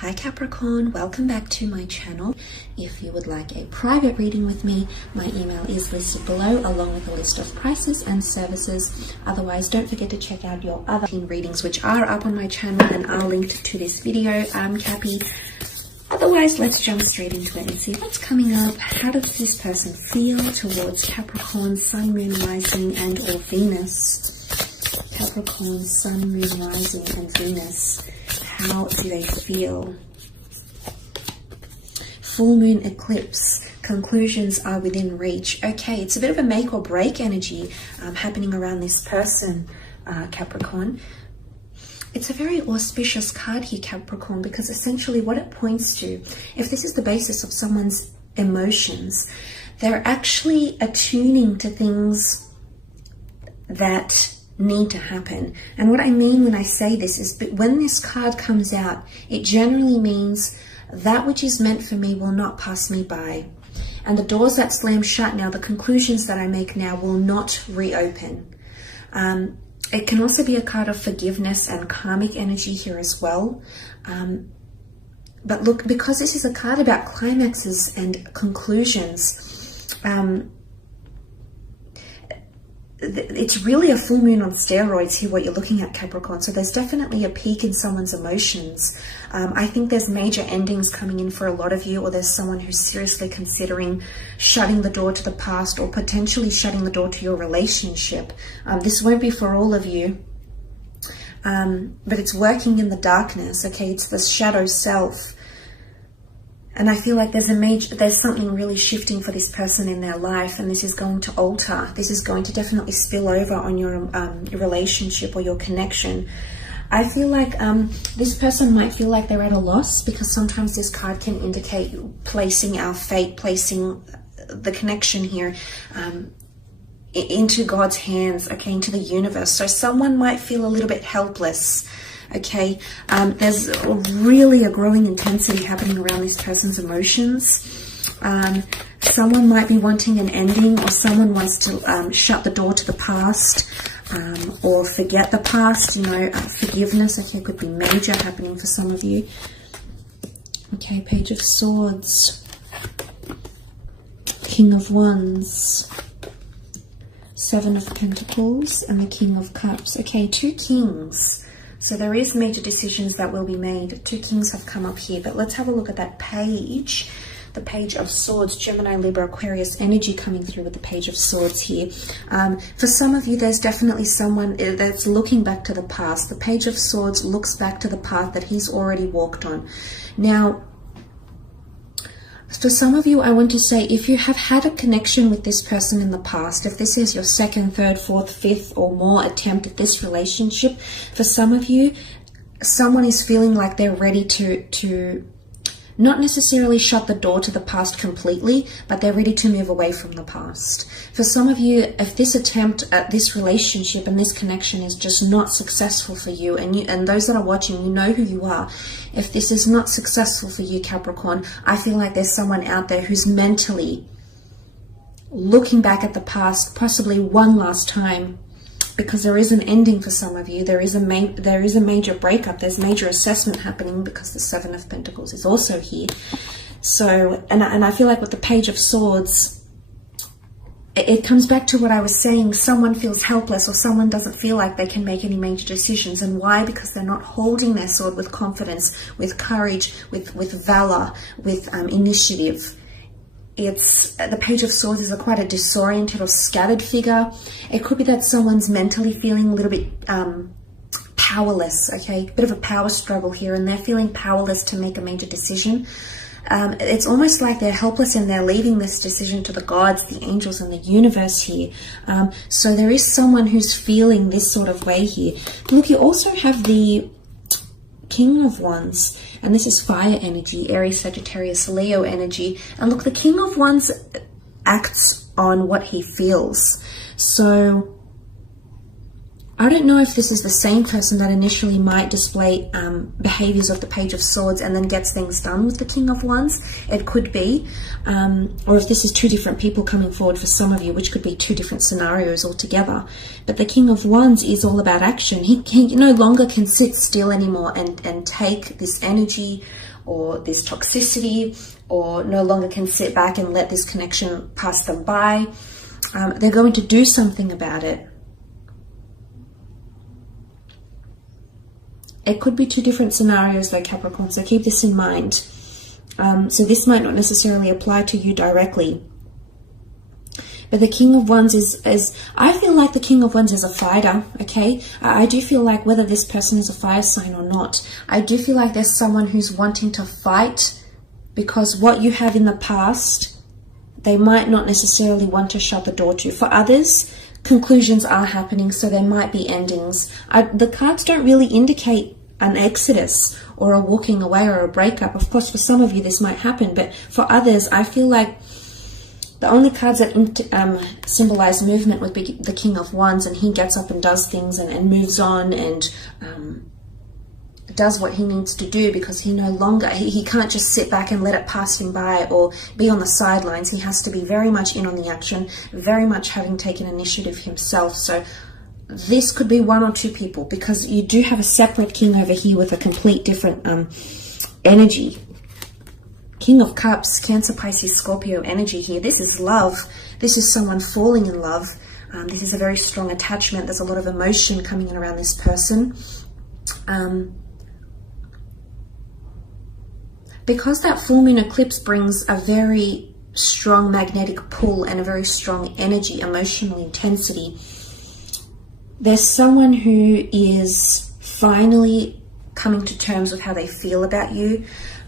Hi Capricorn, welcome back to my channel. If you would like a private reading with me, my email is listed below along with a list of prices and services. Otherwise, don't forget to check out your other readings which are up on my channel and are linked to this video. I'm Cappy. Otherwise, let's jump straight into it and see what's coming up. How does this person feel towards Capricorn, Sun, Moon, Rising and or Venus? Capricorn, Sun, Moon, Rising and Venus. How do they feel? Full moon eclipse. Conclusions are within reach. Okay, it's a bit of a make or break energy happening around this person, Capricorn. It's a very auspicious card here, Capricorn, because essentially what it points to, if this is the basis of someone's emotions, they're actually attuning to things that need to happen. And what I mean when I say this is, but when this card comes out, it generally means that which is meant for me will not pass me by. And the doors that slam shut now, the conclusions that I make now will not reopen. It can also be a card of forgiveness and karmic energy here as well. But look, because this is a card about climaxes and conclusions, it's really a full moon on steroids here, what you're looking at, Capricorn. So there's definitely a peak in someone's emotions. I think there's major endings coming in for a lot of you, or there's someone who's seriously considering shutting the door to the past or potentially shutting the door to your relationship. This won't be for all of you, but it's working in the darkness, okay? It's the shadow self. And I feel like there's something really shifting for this person in their life, and this is going to alter. This is going to definitely spill over on your relationship or your connection. I feel like this person might feel like they're at a loss, because sometimes this card can indicate placing our fate, placing the connection here into God's hands, okay, into the universe. So someone might feel a little bit helpless. Okay, there's really a growing intensity happening around this person's emotions. Someone might be wanting an ending, or someone wants to shut the door to the past, or forget the past, you know, forgiveness. Okay, could be major happening for some of you. Okay, Page of Swords, King of Wands, Seven of Pentacles, and the King of Cups. Okay, two kings. So there is major decisions that will be made. Two kings have come up here, but let's have a look at that page. The Page of Swords, Gemini, Libra, Aquarius energy coming through with the Page of Swords here. For some of you, there's definitely someone that's looking back to the past. The Page of Swords looks back to the path that he's already walked on. Now, for some of you, I want to say, if you have had a connection with this person in the past, if this is your second, third, fourth, fifth or more attempt at this relationship, for some of you, someone is feeling like they're ready to not necessarily shut the door to the past completely, but they're ready to move away from the past. For some of you, if this attempt at this relationship and this connection is just not successful for you, and those that are watching, you know who you are. If this is not successful for you, Capricorn, I feel like there's someone out there who's mentally looking back at the past, possibly one last time, because there is an ending for some of you. There is a major breakup. There's major assessment happening, because the Seven of Pentacles is also here. So, and I feel like with the Page of Swords, it comes back to what I was saying. Someone feels helpless, or someone doesn't feel like they can make any major decisions. And why? Because they're not holding their sword with confidence, with courage, with valor, with initiative. It's the Page of Swords is quite a disoriented or scattered figure. It could be that someone's mentally feeling a little bit powerless, okay? Bit of a power struggle here, and they're feeling powerless to make a major decision. It's almost like they're helpless, and they're leaving this decision to the gods, the angels, and the universe here. So there is someone who's feeling this sort of way here. Look, you also have the King of Wands, and this is fire energy, Aries, Sagittarius, Leo energy. And look, the King of Wands acts on what he feels. So I don't know if this is the same person that initially might display behaviors of the Page of Swords and then gets things done with the King of Wands. It could be. Or if this is two different people coming forward for some of you, which could be two different scenarios altogether. But the King of Wands is all about action. He no longer can sit still anymore and take this energy or this toxicity, or no longer can sit back and let this connection pass them by. They're going to do something about it. It could be two different scenarios though, Capricorn, so keep this in mind. So this might not necessarily apply to you directly. But the King of Wands is I feel like the King of Wands is a fighter, okay? I do feel like whether this person is a fire sign or not, I do feel like there's someone who's wanting to fight, because what you have in the past, they might not necessarily want to shut the door to. For others, conclusions are happening, so there might be endings. The cards don't really indicate an exodus or a walking away or a breakup. Of course, for some of you this might happen, but for others, I feel like the only cards that symbolize movement would be the King of Wands, and he gets up and does things and moves on and does what he needs to do, because he no longer, he can't just sit back and let it pass him by or be on the sidelines. He has to be very much in on the action, very much having taken initiative himself. So this could be one or two people, because you do have a separate king over here with a complete different energy. King of Cups, Cancer, Pisces, Scorpio energy here. This is love. This is someone falling in love. This is a very strong attachment. There's a lot of emotion coming in around this person. Because that full moon eclipse brings a very strong magnetic pull and a very strong energy, emotional intensity, there's someone who is finally coming to terms with how they feel about you.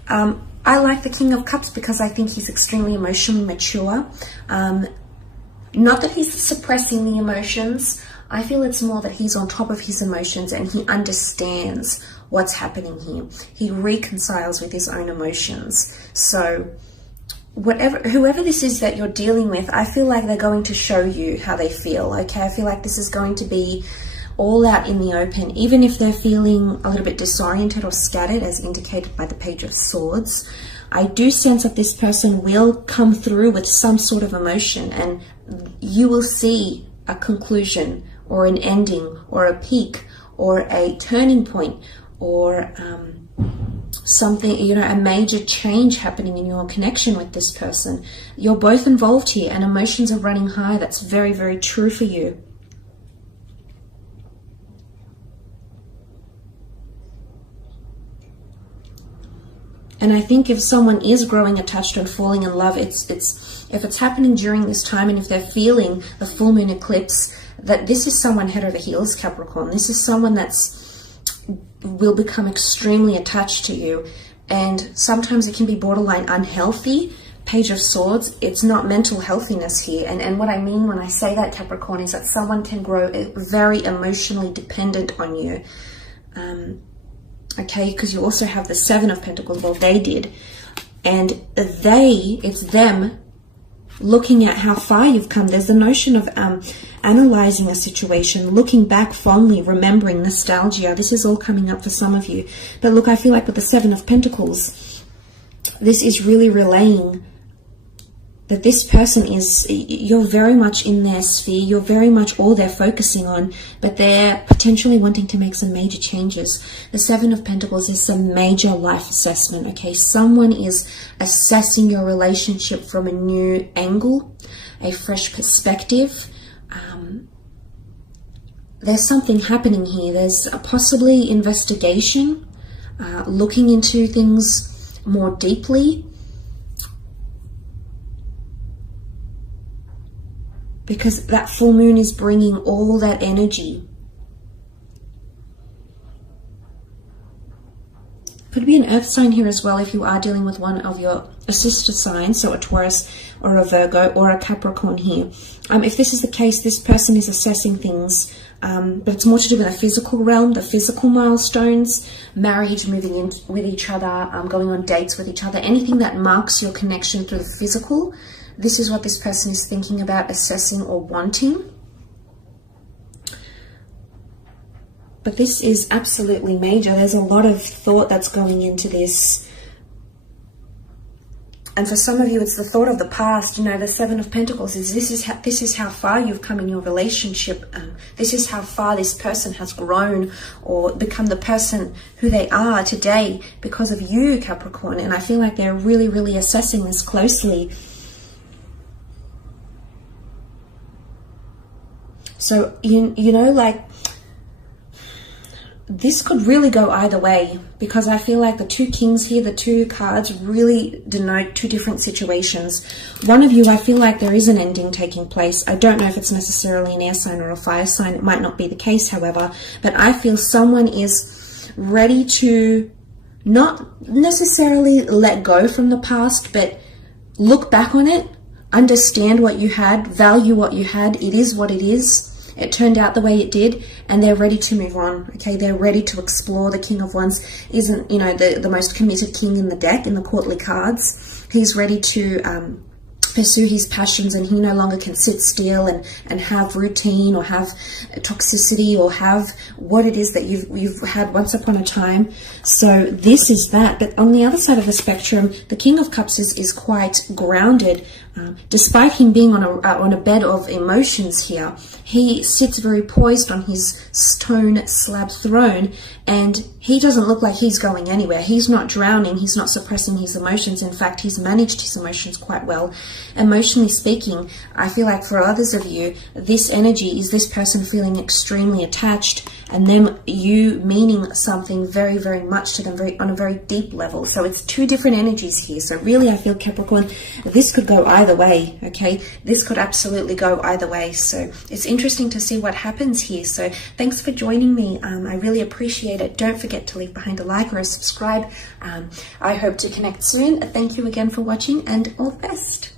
I like the King of Cups because I think he's extremely emotionally mature. Not that he's suppressing the emotions. I feel it's more that he's on top of his emotions and he understands what's happening here. He reconciles with his own emotions. So whoever this is that you're dealing with, I feel like they're going to show you how they feel, okay? I feel like this is going to be all out in the open, even if they're feeling a little bit disoriented or scattered, as indicated by the Page of Swords. I do sense that this person will come through with some sort of emotion, and you will see a conclusion or an ending or a peak or a turning point or something, you know, a major change happening in your connection with this person. You're both involved here and emotions are running high. That's very, very true for you. And I think if someone is growing attached and falling in love, if it's happening during this time, and if they're feeling the full moon eclipse, that this is someone head over heels, Capricorn. This is someone will become extremely attached to you, and sometimes it can be borderline unhealthy. Page of Swords, it's not mental healthiness here, and what I mean when I say that, Capricorn, is that someone can grow very emotionally dependent on you. Okay, because you also have the Seven of Pentacles. Well, they did, and it's them looking at how far you've come. There's the notion of analyzing a situation, looking back fondly, remembering, nostalgia. This is all coming up for some of you. But look, I feel like with the Seven of Pentacles, this is really relaying that this person you're very much in their sphere, you're very much all they're focusing on, but they're potentially wanting to make some major changes. The Seven of Pentacles is some major life assessment, okay? Someone is assessing your relationship from a new angle, a fresh perspective. There's something happening here. There's possibly investigation, looking into things more deeply, because that full moon is bringing all that energy. Could be an earth sign here as well if you are dealing with one of your sister signs, so a Taurus or a Virgo or a Capricorn here. If this is the case, this person is assessing things, but it's more to do with the physical realm, the physical milestones, marriage, moving in with each other, going on dates with each other, anything that marks your connection through the physical. This is what this person is thinking about, assessing or wanting. But this is absolutely major. There's a lot of thought that's going into this. And for some of you, it's the thought of the past. You know, the Seven of Pentacles is this is how far you've come in your relationship. This is how far this person has grown or become the person who they are today because of you, Capricorn. And I feel like they're really, really assessing this closely. So, you know, like, this could really go either way, because I feel like the two kings here, the two cards, really denote two different situations. One of you, I feel like there is an ending taking place. I don't know if it's necessarily an air sign or a fire sign. It might not be the case, however, but I feel someone is ready to not necessarily let go from the past, but look back on it, understand what you had, value what you had. It is what it is. It turned out the way it did, and they're ready to move on. Okay, they're ready to explore. The King of Wands isn't, you know, the most committed king in the deck, in the courtly cards. He's ready to pursue his passions, and he no longer can sit still and have routine or have toxicity or have what it is that you've had once upon a time. So this is that. But on the other side of the spectrum, the King of Cups is quite grounded. Despite him being on a bed of emotions here, he sits very poised on his stone slab throne, and he doesn't look like he's going anywhere. He's not drowning. He's not suppressing his emotions. In fact, he's managed his emotions quite well. Emotionally speaking, I feel like for others of you, this energy is this person feeling extremely attached, and them you meaning something very, very much to them, on a very deep level. So it's two different energies here. So really, I feel, Capricorn, this could go either way, okay? This could absolutely go either way. So it's interesting to see what happens here. So thanks for joining me. I really appreciate it. Don't forget to leave behind a like or a subscribe. I hope to connect soon. Thank you again for watching, and all the best.